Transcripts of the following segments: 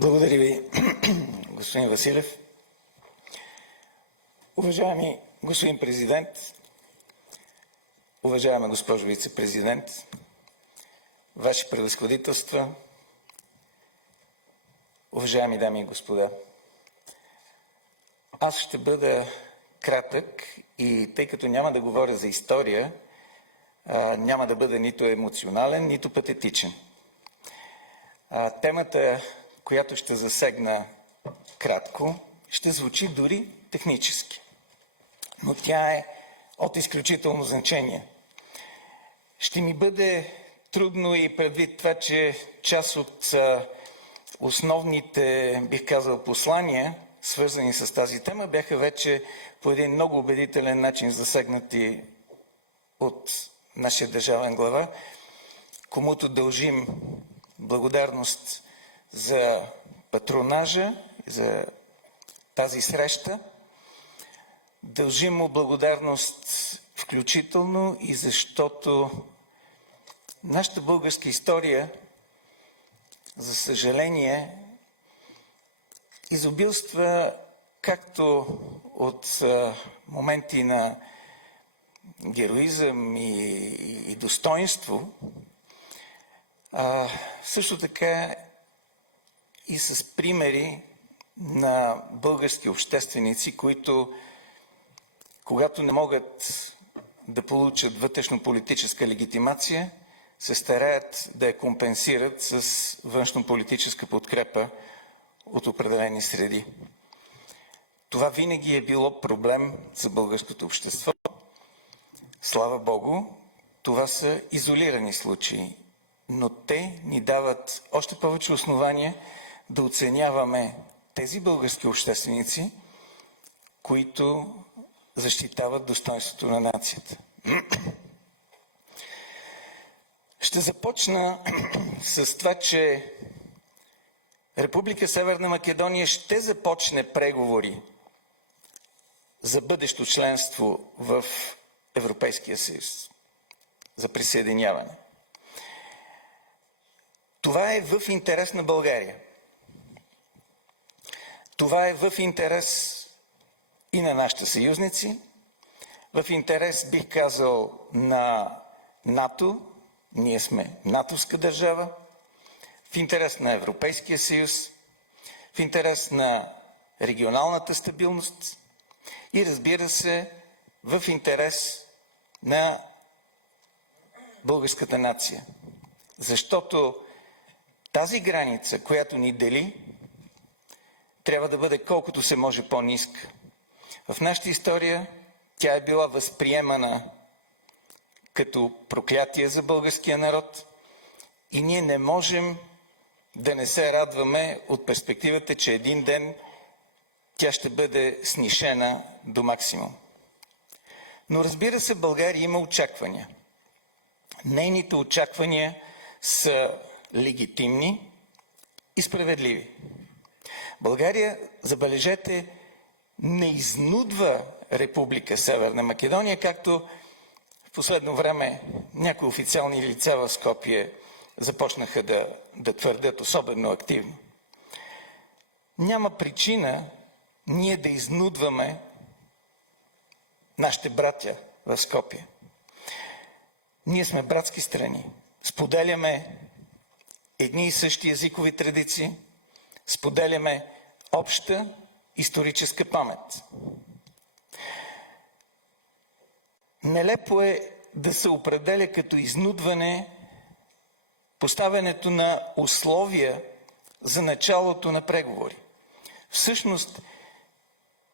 Благодаря ви, господин Василев. Уважаеми господин президент, уважаема госпожо вице-президент, Ваши превъзходителства, уважаеми дами и господа, аз ще бъда кратък и тъй като няма да говоря за история, няма да бъда нито емоционален, нито патетичен. Темата, която ще засегна кратко, ще звучи дори технически, но тя е от изключително значение. Ще ми бъде трудно и предвид това, че част от основните, бих казал, послания, свързани с тази тема, бяха вече по един много убедителен начин засегнати от нашия държавен глава, комуто дължим благодарност за патронажа, за тази среща. Дължим му благодарност включително и защото нашата българска история, за съжаление, изобилства както от моменти на героизъм и достоинство, също така и с примери на български общественици, които, когато не могат да получат вътрешно-политическа легитимация, се стараят да я компенсират с външно-политическа подкрепа от определени среди. Това винаги е било проблем за българското общество. Слава Богу, това са изолирани случаи, но те ни дават още повече основания да оценяваме тези български общественици, които защитават достоинството на нацията. Ще започна с това, че Република Северна Македония ще започне преговори за бъдещо членство в Европейския съюз, за присъединяване. Това е в интерес на България. Това е в интерес и на нашите съюзници, в интерес, бих казал, на НАТО, ние сме натовска държава, в интерес на Европейския съюз, в интерес на регионалната стабилност и, разбира се, в интерес на българската нация. Защото тази граница, която ни дели, трябва да бъде колкото се може по-ниска. В нашата история тя е била възприемана като проклятие за българския народ и ние не можем да не се радваме от перспективата, че един ден тя ще бъде снишена до максимум. Но разбира се, България има очаквания. Нейните очаквания са легитимни и справедливи. България, забележете, не изнудва Република Северна Македония, както в последно време някои официални лица в Скопие започнаха да твърдят особено активно. Няма причина ние да изнудваме нашите братя в Скопие. Ние сме братски страни. Споделяме едни и същи езикови традиции, споделяме обща историческа памет. Нелепо е да се определя като изнудване поставянето на условия за началото на преговори. Всъщност,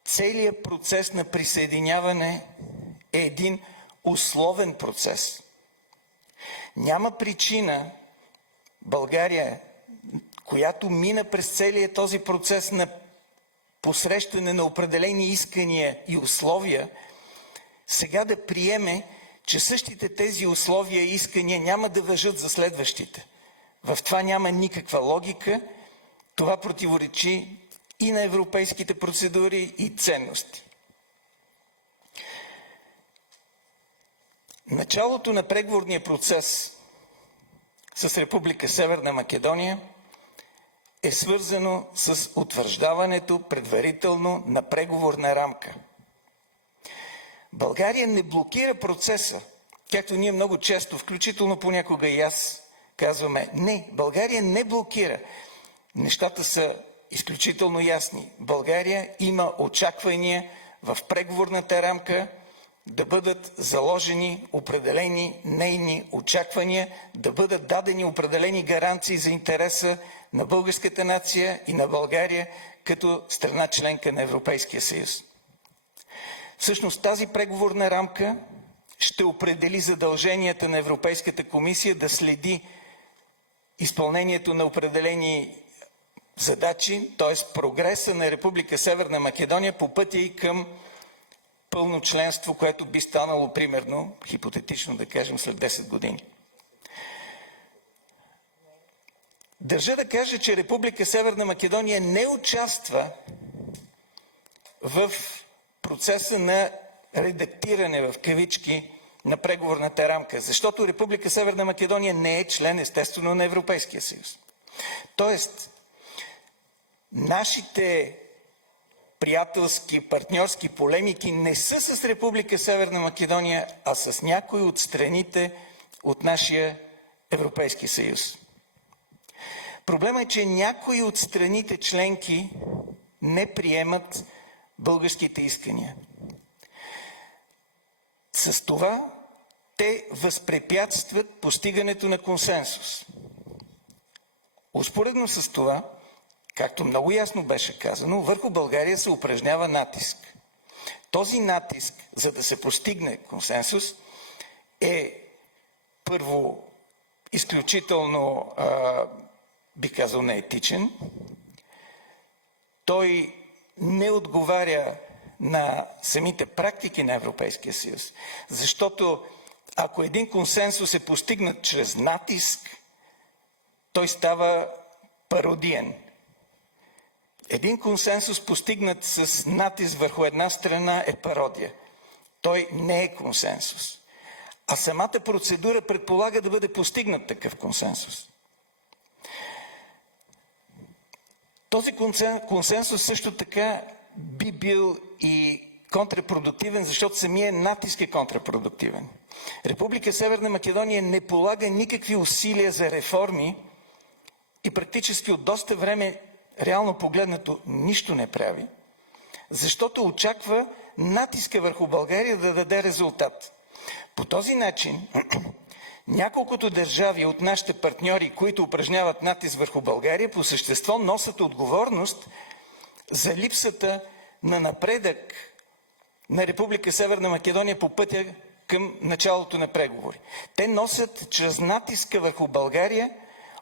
целият процес на присъединяване е един условен процес. Няма причина България, която мина през целия този процес на посрещане на определени искания и условия, сега да приеме, че същите тези условия и искания няма да важат за следващите. В това няма никаква логика. Това противоречи и на европейските процедури и ценности. Началото на преговорния процес с Република Северна Македония е свързано с утвърждаването предварително на преговорна рамка. България не блокира процеса, както ние много често, включително понякога и аз, казваме. Не, България не блокира. Нещата са изключително ясни. България има очаквания в преговорната рамка да бъдат заложени определени нейни очаквания, да бъдат дадени определени гаранции за интереса на българската нация и на България като страна членка на Европейския съюз. Всъщност тази преговорна рамка ще определи задълженията на Европейската комисия да следи изпълнението на определени задачи, т.е. прогреса на Република Северна Македония по пътя и към пълно членство, което би станало примерно, хипотетично да кажем, след 10 години. Държа да кажа, че Република Северна Македония не участва в процеса на редактиране, в кавички, на преговорната рамка, защото Република Северна Македония не е член, естествено, на Европейския съюз. Тоест, нашите приятелски, партньорски полемики не са с Република Северна Македония, а с някои от страните от нашия Европейски съюз. Проблемът е, че някои от страните членки не приемат българските искания. С това те възпрепятстват постигането на консенсус. Успоредно с това, както много ясно беше казано, върху България се упражнява натиск. Този натиск, за да се постигне консенсус, е първо изключително, би казал, неетичен. Той не отговаря на самите практики на Европейския съюз, защото ако един консенсус е постигнат чрез натиск, той става пародиен. Един консенсус, постигнат с натиск върху една страна, е пародия. Той не е консенсус. А самата процедура предполага да бъде постигнат такъв консенсус. Този консенсус също така би бил и контрапродуктивен, защото самия натиск е контрапродуктивен. Република Северна Македония не полага никакви усилия за реформи и практически от доста време, реално погледнато, нищо не прави, защото очаква натиска върху България да даде резултат. По този начин, няколкото държави от нашите партньори, които упражняват натиск върху България, по същество носят отговорност за липсата на напредък на Република Северна Македония по пътя към началото на преговори. Те носят чрез натиска върху България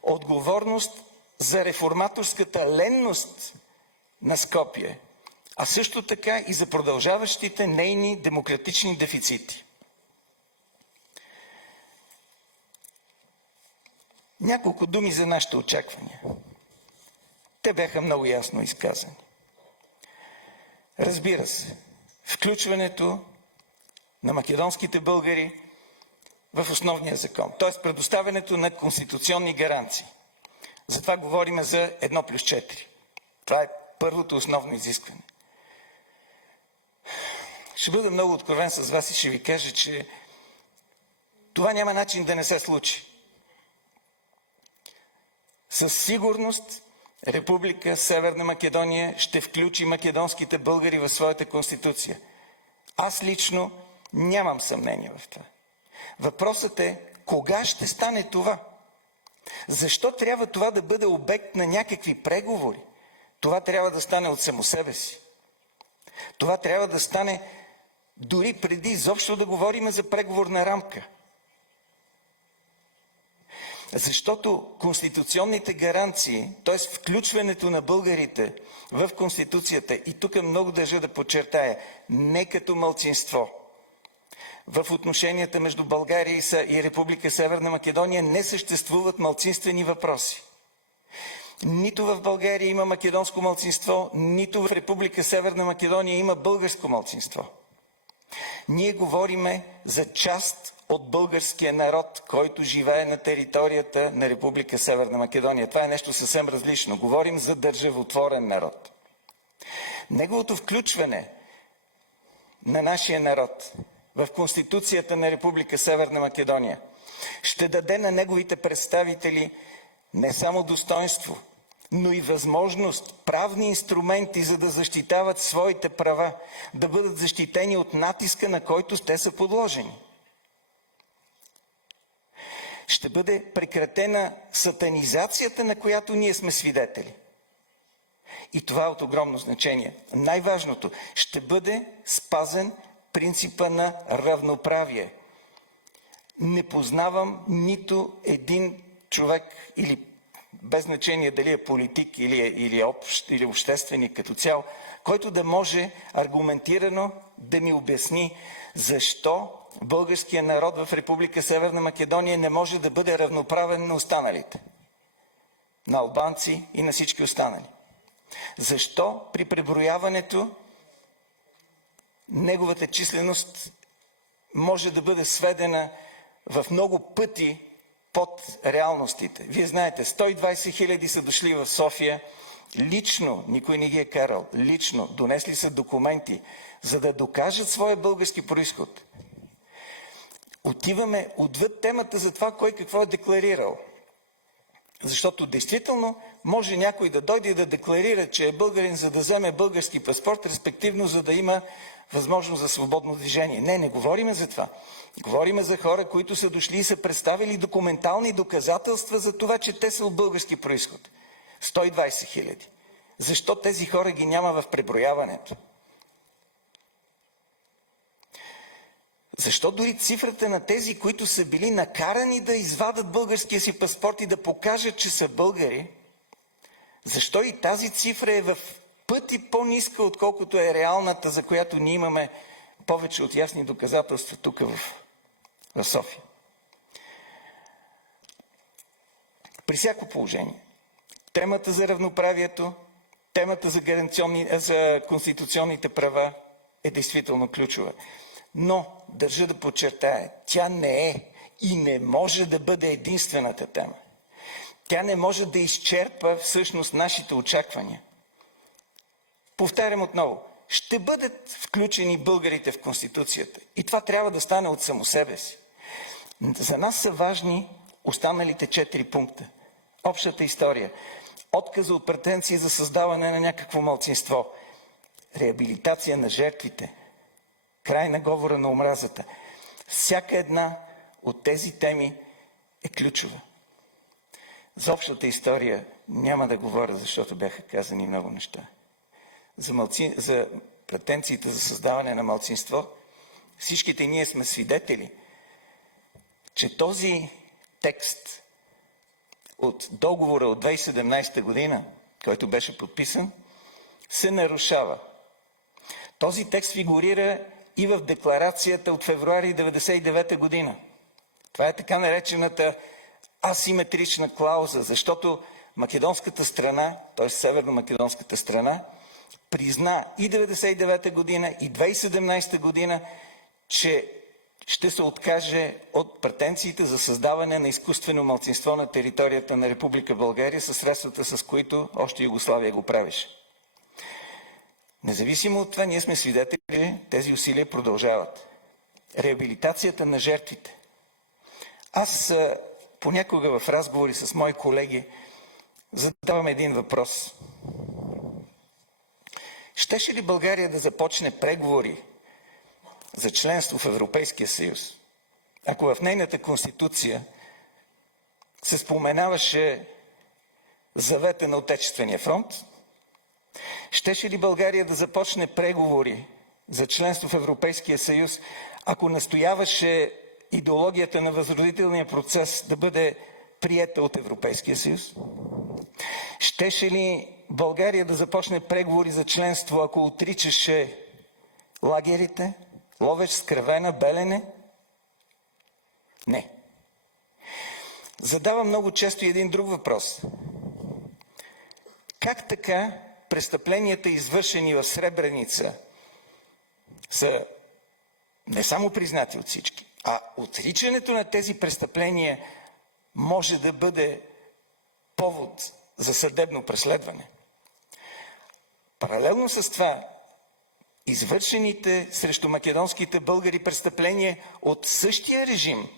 отговорност за реформаторската ленност на Скопие, а също така и за продължаващите нейни демократични дефицити. Няколко думи за нашите очаквания. Те бяха много ясно изказани. Разбира се, включването на македонските българи в основния закон, т.е. предоставянето на конституционни гаранции. Затова говорим за 1+4. Това е първото основно изискване. Ще бъда много откровен с вас и ще ви кажа, че това няма начин да не се случи. Със сигурност Република Северна Македония ще включи македонските българи в своята конституция. Аз лично нямам съмнение в това. Въпросът е, кога ще стане това? Защо трябва това да бъде обект на някакви преговори? Това трябва да стане от само себе си. Това трябва да стане дори преди изобщо да говорим за преговорна рамка. Защото конституционните гаранции, т.е. включването на българите в Конституцията, и тук много държа да подчертая, не като малцинство, в отношенията между България и Република Северна Македония не съществуват малцинствени въпроси. Нито в България има македонско малцинство, нито в Република Северна Македония има българско малцинство. Ние говориме за част от българския народ, който живее на територията на Република Северна Македония. Това е нещо съвсем различно. Говорим за държавотворен народ. Неговото включване на нашия народ в Конституцията на Република Северна Македония ще даде на неговите представители не само достоинство, но и възможност, правни инструменти, за да защитават своите права, да бъдат защитени от натиска, на който те са подложени. Ще бъде прекратена сатанизацията, на която ние сме свидетели. И това е от огромно значение. Най-важното, ще бъде спазен принципа на равноправие. Не познавам нито един човек, или без значение дали е политик или общественик като цяло, който да може аргументирано да ми обясни защо българският народ в Република Северна Македония не може да бъде равноправен на останалите, на албанци и на всички останали. Защо при преброяването неговата численост може да бъде сведена в много пъти под реалностите. Вие знаете, 120 хиляди са дошли в София лично, никой не ги е карал, лично, донесли са документи, за да докажат своя български произход. Отиваме отвъд темата за това кой какво е декларирал. Защото действително може някой да дойде и да декларира, че е българин, за да вземе български паспорт, респективно за да има възможност за свободно движение. Не говорим за това. Говорим за хора, които са дошли и са представили документални доказателства за това, че те са от български произход. 120 хиляди. Защо тези хора ги няма в преброяването? Защо дори цифрата на тези, които са били накарани да извадат българския си паспорт и да покажат, че са българи, защо и тази цифра е в пъти по-ниска, отколкото е реалната, за която ние имаме повече от ясни доказателства тук в София? При всяко положение, темата за равноправието, темата за конституционните права е действително ключова. Но, държа да подчертая, тя не е и не може да бъде единствената тема. Тя не може да изчерпа всъщност нашите очаквания. Повтарям отново, ще бъдат включени българите в Конституцията. И това трябва да стане от само себе си. За нас са важни останалите 4 пункта. Общата история, отказа от претенции за създаване на някакво малцинство, реабилитация на жертвите, край на говора на омразата. Всяка една от тези теми е ключова. За общата история няма да говоря, защото бяха казани много неща. За претенциите за създаване на малцинство, всичките ние сме свидетели, че този текст от договора от 2017 година, който беше подписан, се нарушава. Този текст фигурира и в декларацията от февруари 1999 година. Това е така наречената асиметрична клауза, защото македонската страна, т.е. северно-македонската страна, призна и 1999 година, и 2017 година, че ще се откаже от претенциите за създаване на изкуствено малцинство на територията на Република България със средствата, с които още Югославия го правеше. Независимо от това, ние сме свидетели, тези усилия продължават. Реабилитацията на жертвите. Аз понякога в разговори с мои колеги задавам един въпрос. Щеше ли България да започне преговори за членство в Европейския съюз, ако в нейната конституция се споменаваше завета на Отечествения фронт? Щеше ли България да започне преговори за членство в Европейския съюз, ако настояваше идеологията на възродителния процес да бъде приета от Европейския съюз? Щеше ли България да започне преговори за членство, ако отричаше лагерите, Ловеч, Скравена, Белене? Не. Задавам много често и един друг въпрос. Как така престъпленията, извършени в Сребреница, са не само признати от всички, а отричането на тези престъпления може да бъде повод за съдебно преследване. Паралелно с това, извършените срещу македонските българи престъпления от същия режим,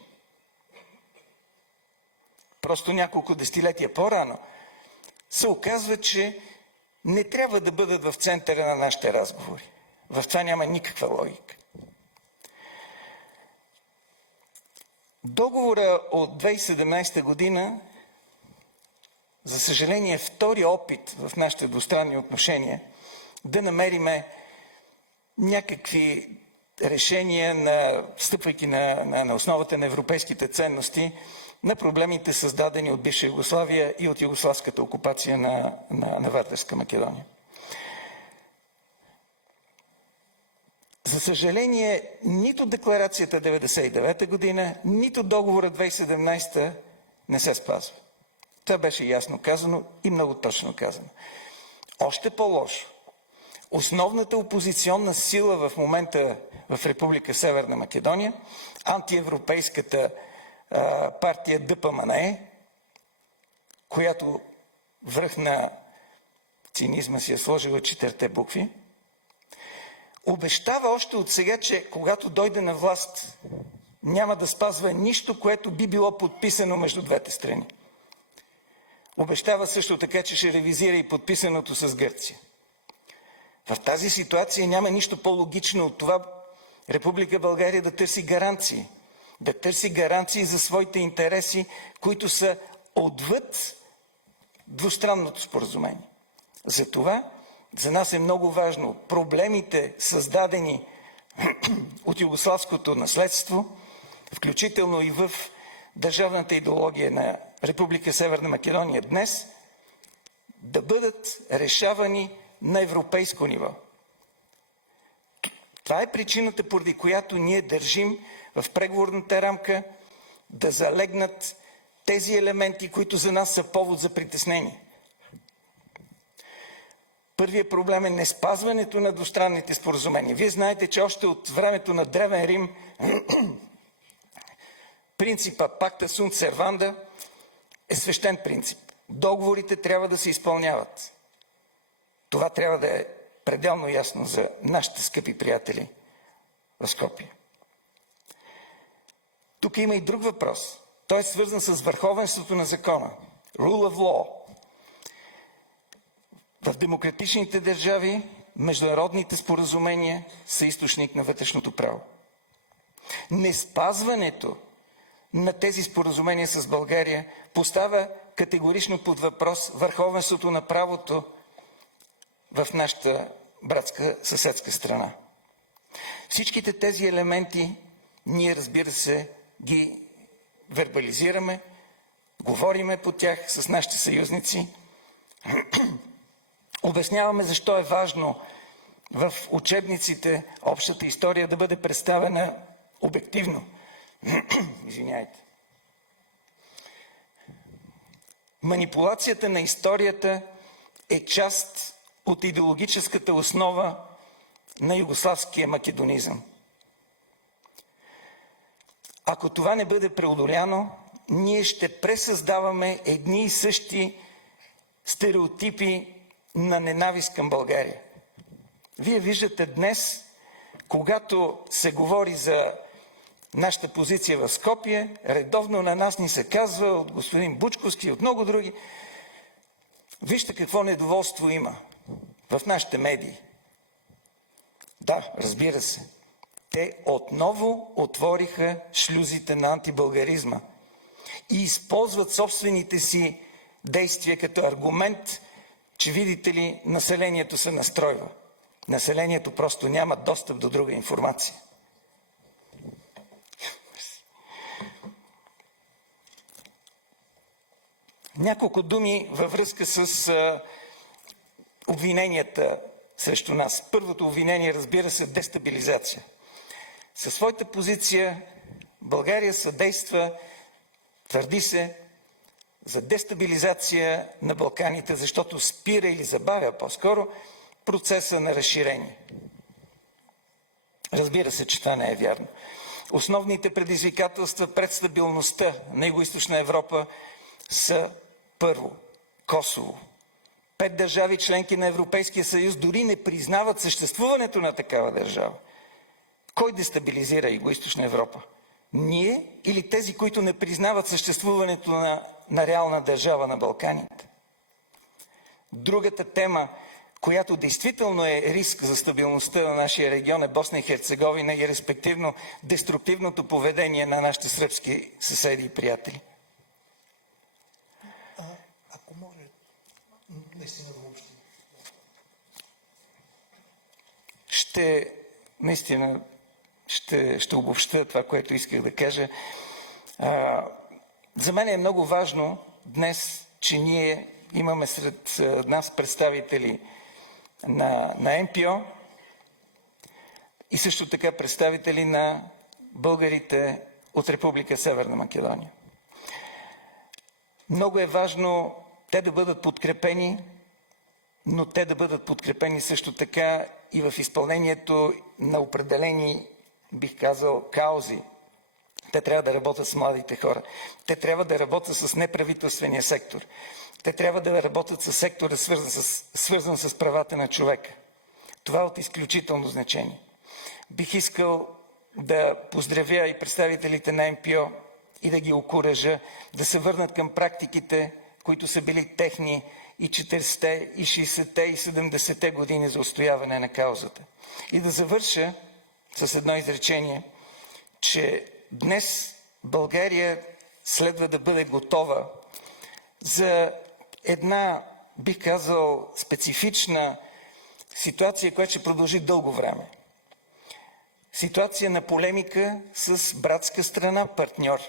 просто няколко десетилетия по-рано, се оказва, че не трябва да бъдат в центъра на нашите разговори. В това няма никаква логика. Договора от 2017 година, за съжаление, е втори опит в нашите двустранни отношения да намериме някакви решения, стъпвайки на основата на европейските ценности, на проблемите, създадени от бивша Югославия и от югославската окупация на Вардарска Македония. За съжаление, нито декларацията 1999 година, нито договора 2017 не се спазва. Това беше ясно казано и много точно казано. Още по-лошо. Основната опозиционна сила в момента в Република Северна Македония, антиевропейската партия ДПМНЕ, която връх на цинизма си е сложила 4 букви, обещава още от сега, че когато дойде на власт, няма да спазва нищо, което би било подписано между двете страни. Обещава също така, че ще ревизира и подписаното с Гърция. В тази ситуация няма нищо по-логично от това Република България да търси гаранции. Да търси гаранции за своите интереси, които са отвъд двустранното споразумение. Затова за нас е много важно проблемите, създадени от югославското наследство, включително и в държавната идеология на Република Северна Македония днес, да бъдат решавани на европейско ниво. Това е причината, поради която ние държим в преговорната рамка да залегнат тези елементи, които за нас са повод за притеснение. Първият проблем е неспазването на двустранните споразумения. Вие знаете, че още от времето на Древен Рим принципа Pacta sunt servanda е свещен принцип. Договорите трябва да се изпълняват. Това трябва да е пределно ясно за нашите скъпи приятели в Скопие. Тук има и друг въпрос. Той е свързан с върховенството на закона. Rule of law. В демократичните държави международните споразумения са източник на вътрешното право. Неспазването на тези споразумения с България поставя категорично под въпрос върховенството на правото в нашата братска съседска страна. Всичките тези елементи ние, разбира се, ги вербализираме, говориме по тях с нашите съюзници, обясняваме защо е важно в учебниците общата история да бъде представена обективно. Извиняйте. Манипулацията на историята е част от идеологическата основа на югославския македонизъм. Ако това не бъде преодоляно, ние ще пресъздаваме едни и същи стереотипи на ненавист към България. Вие виждате днес, когато се говори за нашата позиция в Скопие, редовно на нас ни се казва от господин Бучковски и от много други, вижте какво недоволство има в нашите медии. Да, разбира се, те отново отвориха шлюзите на антибългаризма и използват собствените си действия като аргумент, че, видите ли, населението се настройва. Населението просто няма достъп до друга информация. Няколко думи във връзка с обвиненията срещу нас. Първото обвинение, разбира се, дестабилизация. Със своята позиция България съдейства, твърди се, за дестабилизация на Балканите, защото спира или забавя по-скоро процеса на разширение. Разбира се, че това не е вярно. Основните предизвикателства пред стабилността на Югоизточна Европа са: първо, Косово. 5 държави, членки на Европейския съюз, дори не признават съществуването на такава държава. Кой дестабилизира Югоизточна Европа? Ние или тези, които не признават съществуването на реална държава на Балканите? Другата тема, която действително е риск за стабилността на нашия регион, е Босна и Херцеговина и респективно деструктивното поведение на нашите сръбски съседи и приятели. Ако може, наистина да обобщи. Ще обобщя това, което исках да кажа. За мен е много важно днес, че ние имаме сред нас представители на НПО и също така представители на българите от Република Северна Македония. Много е важно те да бъдат подкрепени, но те да бъдат подкрепени също така и в изпълнението на определени, бих казал, каузи. Те трябва да работят с младите хора. Те трябва да работят с неправителствения сектор. Те трябва да работят с сектора, свързан с правата на човека. Това е от изключително значение. Бих искал да поздравя и представителите на НПО и да ги окуража да се върнат към практиките, които са били техни и 40-те, и 60-те, и 70-те години за устояване на каузата. И да завърша с едно изречение, че днес България следва да бъде готова за една, бих казал, специфична ситуация, която ще продължи дълго време. Ситуация на полемика с братска страна, партньор.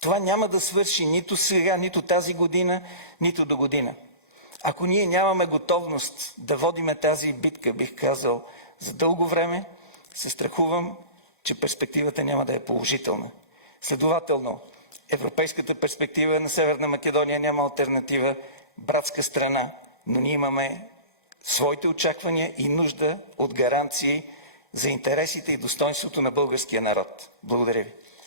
Това няма да свърши нито сега, нито тази година, нито до година. Ако ние нямаме готовност да водиме тази битка, бих казал, за дълго време, се страхувам, че перспективата няма да е положителна. Следователно, европейската перспектива на Северна Македония няма алтернатива, братска страна, но ние имаме своите очаквания и нужда от гаранции за интересите и достоинството на българския народ. Благодаря ви.